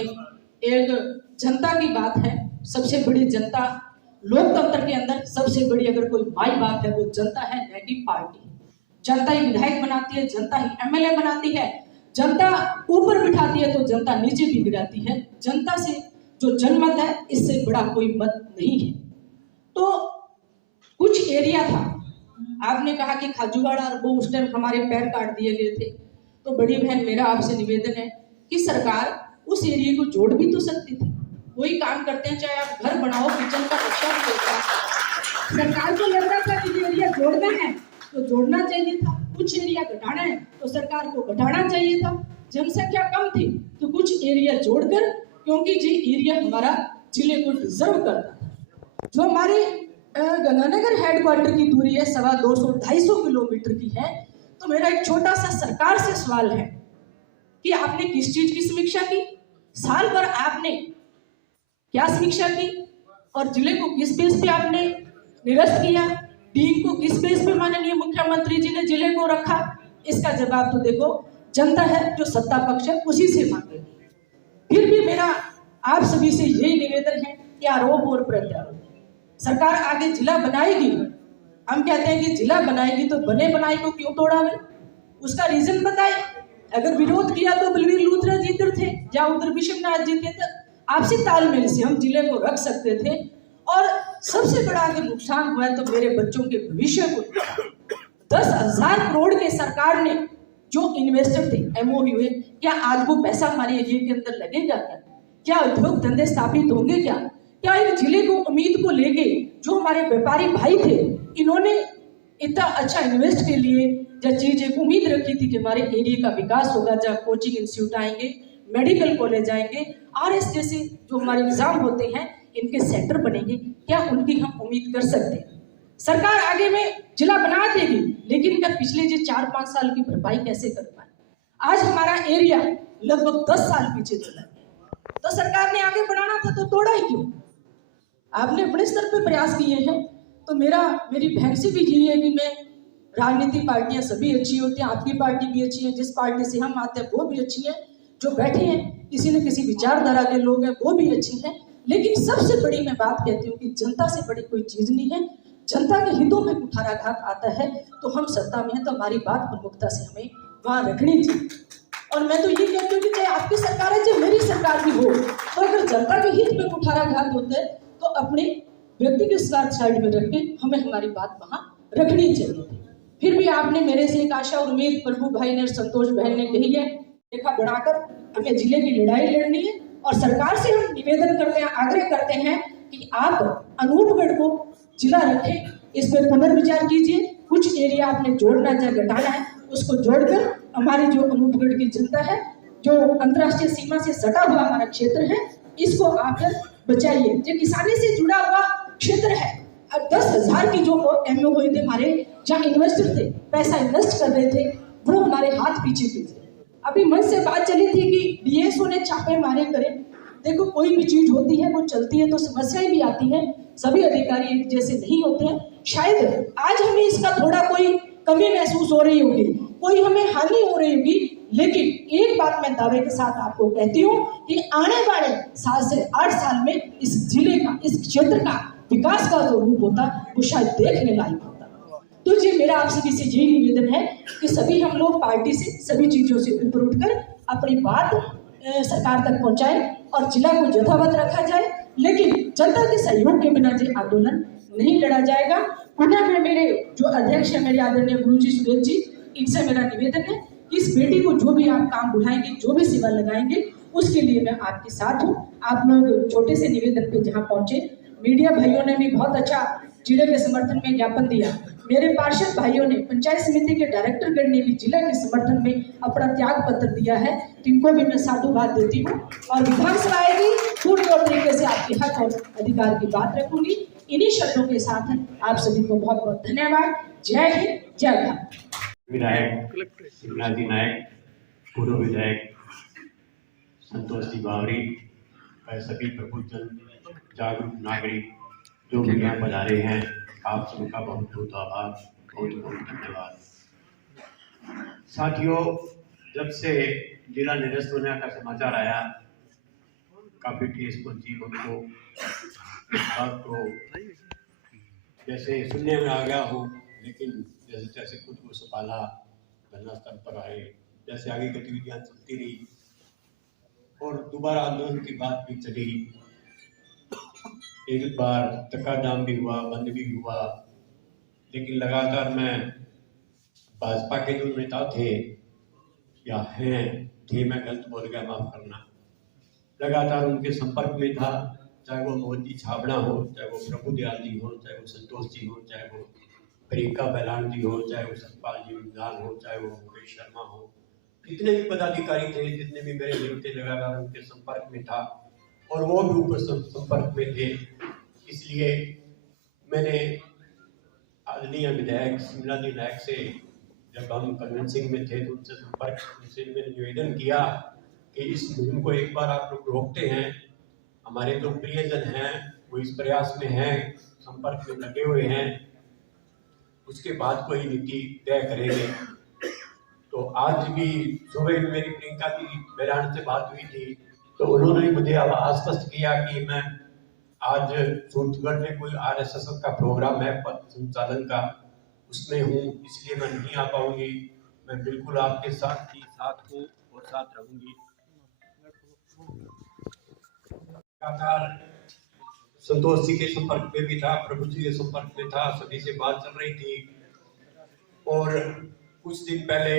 एक जनता की बात है। सबसे बड़ी जनता लोकतंत्र के अंदर सबसे बड़ी अगर कोई माई बाप है वो जनता है, न कि पार्टी। जनता ही विधायक बनाती है, जनता ही एमएलए बनाती है, जनता ऊपर बिठाती है तो जनता नीचे भी गिराती है। जनता से जो जनमत है इससे बड़ा कोई मत नहीं है। तो कुछ एरिया था, आपने कहा कि खाजूवाड़ा और वो उस टाइम हमारे पैर काट दिए गए थे, तो बड़ी बहन मेरा आपसे निवेदन है कि सरकार उस एरिया को जोड़ भी तो सकती थी। वही काम करते हैं, चाहे आप घर बनाओ, किचन का नक्शा भी होता है। सरकार को लग रहा था कि ये एरिया जोड़ना है तो जोड़ना चाहिए था, कुछ एरिया घटाना है तो सरकार को घटाना चाहिए था। जनसंख्या कम थी तो कुछ एरिया जोड़कर, क्योंकि ये एरिया हमारा जिले को डिजर्व करता था। जो हमारे गंगानगर हेडक्वार्टर की दूरी है 250-250 किलोमीटर की है, तो मेरा एक छोटा सा सरकार से सवाल है कि आपने किस चीज की समीक्षा की? साल भर आपने क्या समीक्षा की और जिले को किस बेस पे आपने निरस्त किया? टीम को किस बेस पे माननीय मुख्यमंत्री जी ने जिले को रखा? इसका जवाब तो देखो जनता है, जो सत्ता पक्ष है उसी से मांगेगी। फिर भी मेरा आप सभी से यही निवेदन है कि आरोप और प्रत्यारोप, सरकार आगे जिला बनाएगी, हम कहते हैं कि जिला बनाएगी तो बने बनाई को क्यों तोड़ावे? उसका रीजन बताए। अगर विरोध किया तो बलवीर लूथरा जी इधर थे या उधर विश्वनाथ जी थे, तो आपसी तालमेल से हम जिले को रख सकते थे। और सबसे बड़ा अगर नुकसान हुआ है तो मेरे बच्चों के भविष्य को 10,000 करोड़ के सरकार ने जो इन्वेस्टर थे एमओयू है, क्या आज वो पैसा हमारे एरिया के अंदर लगेगा? क्या उद्योग धंधे स्थापित होंगे? क्या एक जिले को उम्मीद को लेके जो हमारे व्यापारी भाई थे, इन्होंने इतना अच्छा इन्वेस्ट के लिए जो चीज एक उम्मीद रखी थी कि हमारे एरिया का विकास होगा, जहाँ कोचिंग इंस्टीट्यूट आएंगे, मेडिकल कॉलेज आएंगे, आरएस जैसे जो हमारे एग्जाम होते हैं इनके सेंटर बनेंगे, क्या उनकी हम उम्मीद कर सकते हैं? सरकार आगे में जिला बना देगी, लेकिन क्या पिछले जो 4-5 साल की भरपाई कैसे कर पाए? आज हमारा एरिया लगभग 10 साल पीछे चला गया, तो सरकार ने आगे बढ़ाना था तो तोड़ा ही क्यों? आपने अपने स्तर पे प्रयास किए हैं। तो मेरी बहन से भी यही है कि मैं राजनीतिक पार्टियां सभी अच्छी होती हैं, आपकी पार्टी भी अच्छी है, जिस पार्टी से हम आते हैं वो भी अच्छी है, जो बैठे हैं किसी न किसी विचारधारा के लोग हैं वो भी अच्छी हैं, लेकिन सबसे बड़ी मैं बात कहती हूँ कि जनता से बड़ी कोई चीज नहीं है। जनता के हितों में कुठाराघात आता है तो हम सत्ता में हैं तो हमारी बात प्रमुखता से हमें वहाँ रखनी चाहिए। और मैं तो ये कहती हूँ कि चाहे आपकी सरकार है चाहे मेरी सरकार भी हो, तो अगर जनता के हित में कुठाराघात होता है तो अपने व्यक्तिगत स्वार्थ साइड में रख के हमें हमारी बात वहाँ रखनी चाहिए। फिर भी आपने मेरे से एक आशा और उम्मीद प्रभु भाई ने, संतोष बहन ने कही है, रेखा बढ़ाकर हमें जिले की लड़ाई लड़नी है। और सरकार से हम निवेदन करते हैं, आग्रह करते हैं कि आप अनूपगढ़ को जिला रखें, इस पर पुनर्विचार कीजिए। कुछ एरिया आपने जोड़ना चाहे घटाना है उसको जोड़कर हमारी जो अनूपगढ़ की जनता है, जो अंतर्राष्ट्रीय सीमा से सटा हुआ हमारा क्षेत्र है, इसको आकर बचाइए। जो किसानी से जुड़ा हुआ क्षेत्र है, 10,000 की जो एमओ हुए थे हमारे, जहाँ इन्वेस्टर थे, पैसा इन्वेस्ट कर रहे थे, वो हमारे हाथ पीछे थे। अभी मन से बात चली थी कि डीएसओ ने छापे मारे करें। देखो, कोई भी चीज होती है, वो चलती है तो समस्याएं भी आती हैं, सभी अधिकारी एक जैसे नहीं होते हैं। शायद आज हमें इसका थोड़ा कोई कमी महसूस हो रही होगी, कोई हमें हानि हो रही होगी, लेकिन एक बात मैं दावे के साथ आपको कहती हूँ कि आने वाले 7 से 8 साल में इस जिले का, इस क्षेत्र का विकास का जो रूप होता, वो शायद देखने लायक होता। तो जी, मेरा आप सभी से यही निवेदन है कि सभी हम लोग पार्टी से, सभी चीजों से ऊपर उठकर अपनी बात सरकार तक पहुंचाएं और जिला को यथावत रखा जाए, लेकिन जनता के सहयोग के बिना ये आंदोलन नहीं लड़ा जाएगा। पुनः में मेरे जो अध्यक्ष है, मेरे आदरणीय गुरुजी सुरेश जी, इनसे मेरा निवेदन है कि इस बेटी को जो भी आप काम बढ़ाएंगे, जो भी सेवा लगाएंगे, उसके लिए मैं आपके साथ हूँ। आप लोग छोटे से निवेदन पे जहाँ पहुंचे, मीडिया भाइयों ने भी बहुत अच्छा जिले के समर्थन में ज्ञापन दिया। मेरे पार्षद भाइयों ने, पंचायत समिति के डायरेक्टरगण ने भी जिला के समर्थन में अपना त्याग पत्र दिया है, जिनको भी मैं साधुवाद देती हूँ। और विधानसभा आएगी, पूरी और तरीके से आपके हक और अधिकार की बात रखूंगी। इन्हीं शब्दों के साथ आप सभी को बहुत बहुत धन्यवाद। जय हिंद, जय भारत। विधायक शिवराजी नायक, पूर्व विधायक संतोष जी बावरी, सभी प्रबुद्धजन, जागरूक नागरिक जो भी यहाँ पधारे हैं, आप सबका बहुत बहुत आभार, बहुत बहुत धन्यवाद। साथियों, जब से जिला निरस्त होने का समाचार आया, काफ़ी ठेस पहुंची हमको। बात को जैसे सुनने में आ गया हो, लेकिन जैसे जैसे खुद को संभाला, धरना स्तर पर आए, जैसे आगे गतिविधियाँ चलती रही और दोबारा आंदोलन की बात भी चली। एक बार चक्का जाम भी हुआ, बंद भी हुआ, लेकिन लगातार मैं भाजपा के जो नेता थे या थे, मैं गलत बोल गया, माफ करना, लगातार उनके संपर्क में था। चाहे वो मोदी छाबड़ा हो, चाहे वो प्रभु दयाल जी हो, चाहे वो संतोष जी हो, चाहे वो प्रियंका बैलान जी हो, चाहे वो सतपाल जी विधान हो, चाहे वो मुकेश शर्मा हो, जितने भी पदाधिकारी थे, जितने भी मेरे मिलते, लगातार उनके संपर्क में था और वो भी ऊपर संपर्क में थे। इसलिए मैंने आदरणीय विधायक शिवराजी नायक से, जब हम कन्वेंसिंग में थे, तो उनसे मैंने निवेदन किया कि इस मुहिम को एक बार आप लोग रोकते हैं। हमारे जो प्रियजन हैं वो इस प्रयास में हैं, संपर्क में लगे हुए हैं, उसके बाद कोई नीति तय करेंगे। तो आज भी सुबह मेरी प्रियंका जी बैरान से बात हुई थी, तो उन्होंने मुझे अब आश्वस्त किया कि मैं आज सूरतगढ़ में कोई RSS का प्रोग्राम है पद संचालन का, उसमें हूँ, इसलिए मैं नहीं आ पाऊंगी। मैं बिल्कुल आपके साथ ही साथ हूँ और साथ रहूंगी। संतोष जी के संपर्क में भी था, प्रभु जी के संपर्क में था, सभी से बात चल रही थी। और कुछ दिन पहले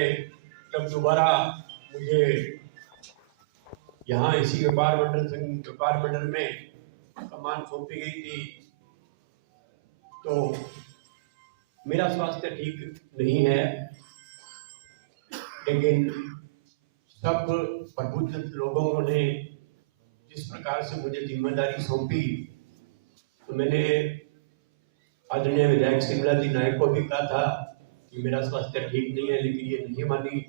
जब दोबारा मुझे यहाँ इसी व्यापार मंडल में कमान सौंपी गई थी, तो मेरा स्वास्थ्य ठीक नहीं है, लेकिन सब प्रबुद्ध लोगों ने जिस प्रकार से मुझे जिम्मेदारी सौंपी, तो मैंने आदरणीय विधायक शिवराजी नायक को भी कहा था कि मेरा स्वास्थ्य ठीक नहीं है, लेकिन ये नहीं मानी।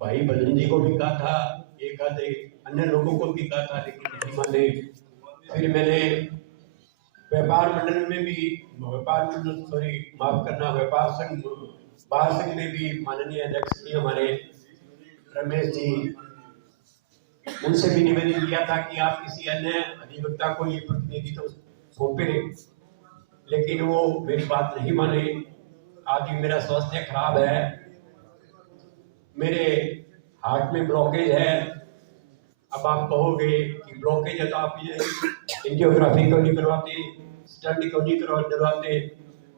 भाई बदन जी को भी कहा था, एक आधे अन्य लोगों को भी कहा था, लेकिन नहीं माने। फिर मैंने व्यापार संघ में भी माननीय अध्यक्ष जी हमारे रमेश जी, उनसे भी निवेदन किया था कि आप किसी अन्य अधिवक्ता को ये प्रतिनिधित्व सौंपे, लेकिन वो मेरी बात नहीं माने। आज भी मेरा स्वास्थ्य खराब है, मेरे हार्ट में ब्लॉकेज है। अब आप कहोगे कि ब्लॉकेज है तो आप ये एंजियोग्राफी क्यों नहीं करवाते, स्टंट क्यों नहीं करवाते?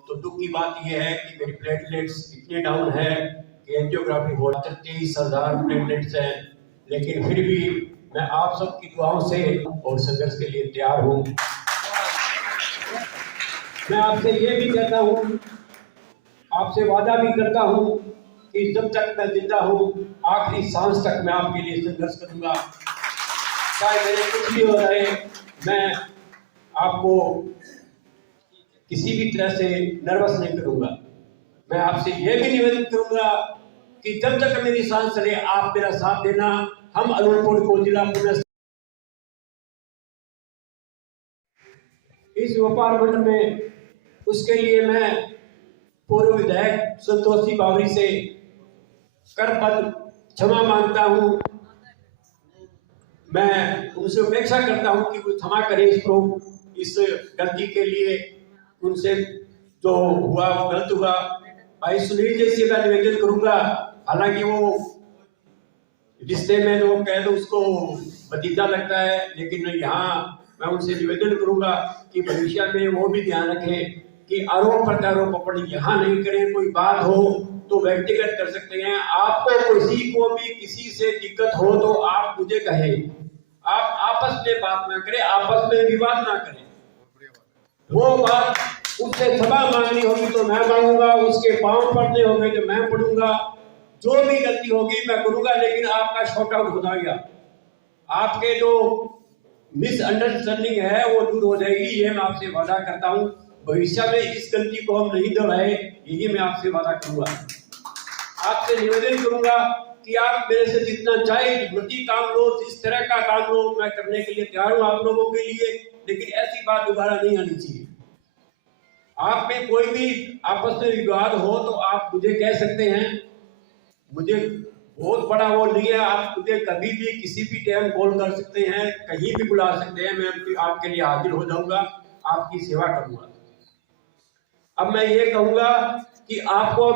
तो दुख की बात यह है कि मेरी प्लेटलेट्स इतने डाउन है कि एंजियोग्राफी हो 23,000 प्लेटलेट्स हैं, लेकिन फिर भी मैं आप सबकी दुआओं से और संघर्ष के लिए तैयार हूँ। मैं आपसे ये भी कहता हूँ, आपसे वादा भी करता हूँ कि जब तक मैं जिंदा हूँ आखिरी सांस तक मैं आपके लिए संघर्ष करूंगा। चाहे मेरे कुछ भी हो रहे, मैं आपको किसी भी तरह से नर्वस नहीं करूंगा। मैं आपसे यह भी निवेदन करूंगा कि जब तक मेरी सांस चले आप मेरा साथ देना। हम अनूपपुर को जिला पुलिस इस व्यापार मंडल में, उसके लिए मैं पूर्व विधायक संतोषी बावरी से करपद क्षमा मांगता हूं। मैं उनसे अपेक्षा करता हूं कि वो क्षमा करें इस गलती के लिए। उनसे जो हुआ वो गलत हुआ। भाई सुनील जी से मैं निवेदन करूंगा, हालांकि वो रिश्ते में लोग कह दो उसको भतीजा लगता है, लेकिन यहाँ मैं उनसे निवेदन करूंगा कि भविष्य में वो भी ध्यान रखें कि आरोप प्रत्यारोप अपनी यहाँ नहीं करें। कोई बात हो तो व्यक्तिगत कर सकते हैं। आपको किसी को भी किसी से दिक्कत हो तो आप मुझे कहें। आप आपस में बात ना करें, आपस में विवाद ना करें। वो बात उससे क्षमा मांगनी होगी तो मैं मांगूंगा, उसके पांव पड़ने होंगे तो मैं पढ़ूंगा। जो भी गलती होगी मैं करूंगा, लेकिन आपका शॉर्ट आउट हो जाएगा। आपके जो मिसअंडरस्टैंडिंग है वो दूर हो जाएगी, ये मैं आपसे वादा करता हूं। भविष्य में इस गलती को हम नहीं दोहराए, यही मैं आपसे वादा करूंगा। आपसे निवेदन करूंगा कि आप मेरे से जितना चाहे मर्जी काम लो, जिस तरह का काम लो, मैं करने के लिए तैयार हूं आप लोगों के लिए, लेकिन ऐसी बात दोबारा नहीं आनी चाहिए। आप में कोई भी आपस में विवाद हो तो आप मुझे कह सकते हैं। मुझे बहुत बड़ा वो नहीं है, आप मुझे कभी भी किसी भी टाइम कॉल कर सकते हैं, कहीं भी बुला सकते हैं। मैं आपके लिए हाजिर हो जाऊंगा, आपकी सेवा करूंगा। अब मैं ये कहूंगा कि आपको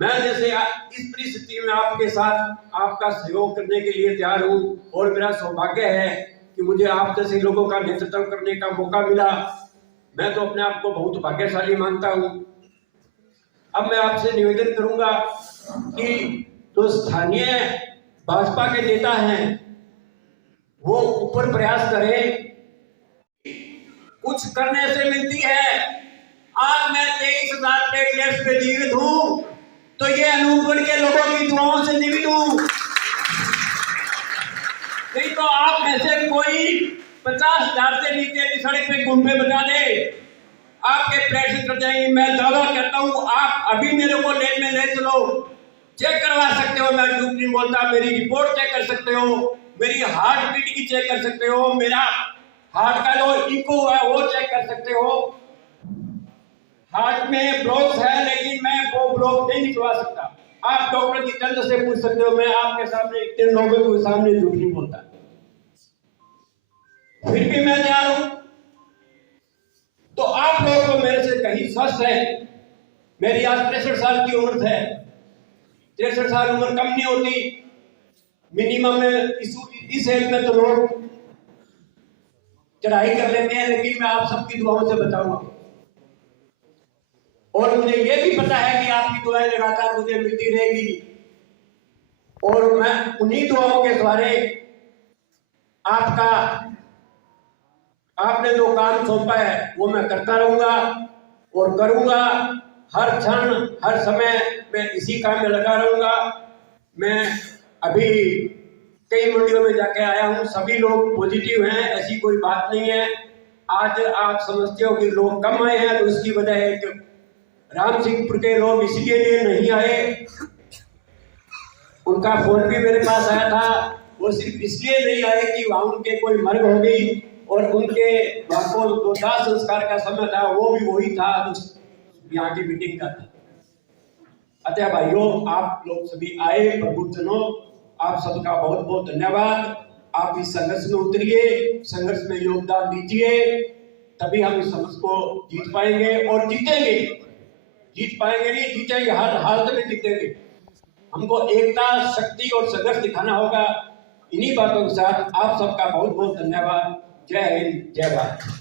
मैं जैसे इस परिस्थिति में आपके साथ आपका सहयोग करने के लिए तैयार हूं, और मेरा सौभाग्य है कि मुझे आप जैसे लोगों का नेतृत्व करने का मौका मिला। मैं तो अपने आप को बहुत भाग्यशाली मानता हूं। अब मैं आपसे निवेदन करूंगा कि जो स्थानीय भाजपा के नेता हैं वो ऊपर प्रयास करें। कुछ करने से मिलती है। आज मैं 23,000 प्लेटलेट्स पे जीवित हूं तो ये अनूपगढ़ के लोगों की दुआओं से जीवित हूं। नहीं तो आप में से कोई 50,000 से नीचे की सड़क पे गुम्बे बजा दे, आपके प्लेटलेट्स कर जाएंगे। मैं दावा करता हूं आप अभी मेरे को लेन में ले चलो, चेक करवा सकते हो। मैं झूठ नहीं बोलता। मेरी रिपोर्ट चेक कर सकते हो, मेरी हार्ट बीट की चेक कर सकते हो, मेरा हार्ट का जो इको है वो चेक कर सकते हो। हार्ट में ब्लॉक है, लेकिन मैं वो ब्लॉक नहीं निकलवा सकता। आप डॉक्टर की तंत्र से पूछ सकते हो। मैं आपके सामने इतने लोगों के सामने झूठ नहीं बोलता, फिर भी मैं तैयार हूं। तो आप लोगों को मेरे से कहीं स्वस्थ है। मेरी आज 63 साल की उम्र है। 63 साल उम्र कम नहीं होती। मिनिमम इस एज में तो लोग चढ़ाई कर लेते हैं, लेकिन मैं आप सबकी दुआओं से बचाऊंगा। और मुझे ये भी पता है कि आपकी दुआएं लगातार मुझे मिलती रहेगी, और मैं उन्हीं दुआओं के द्वारे आपने जो काम सौंपा है वो मैं करता रहूंगा और करूंगा। हर क्षण हर समय मैं इसी काम में लगा रहूंगा। मैं अभी कई मंडियों में जाके आया हूं, सभी लोग पॉजिटिव हैं, ऐसी कोई बात नहीं है। आज आप समझते हो कि लोग कम आए हैं, तो उसकी वजह एक राम सिंहपुर के लोग इसलिए नहीं आए। उनका फोन भी मेरे पास आया था, वो सिर्फ इसलिए नहीं आए कि वहां उनके कोई मर्ग हो गई, और उनके वहां को दाह संस्कार का समय था, वो भी वही था यहाँ की मीटिंग का था। अतः भाइयों, आप लोग सभी आए, प्रभुजनों, आप सबका बहुत बहुत धन्यवाद। आप इस संघर्ष में उतरिए, संघर्ष में योगदान दीजिए, तभी हम इस संघर्ष को जीत पाएंगे और जीतेंगे। जीत पाएंगे नहीं, जीतेंगे, हर हालत में जीतेंगे। हमको एकता, शक्ति और संघर्ष दिखाना होगा। इन्हीं बातों के साथ आप सबका बहुत बहुत धन्यवाद। जय हिंद, जय भारत।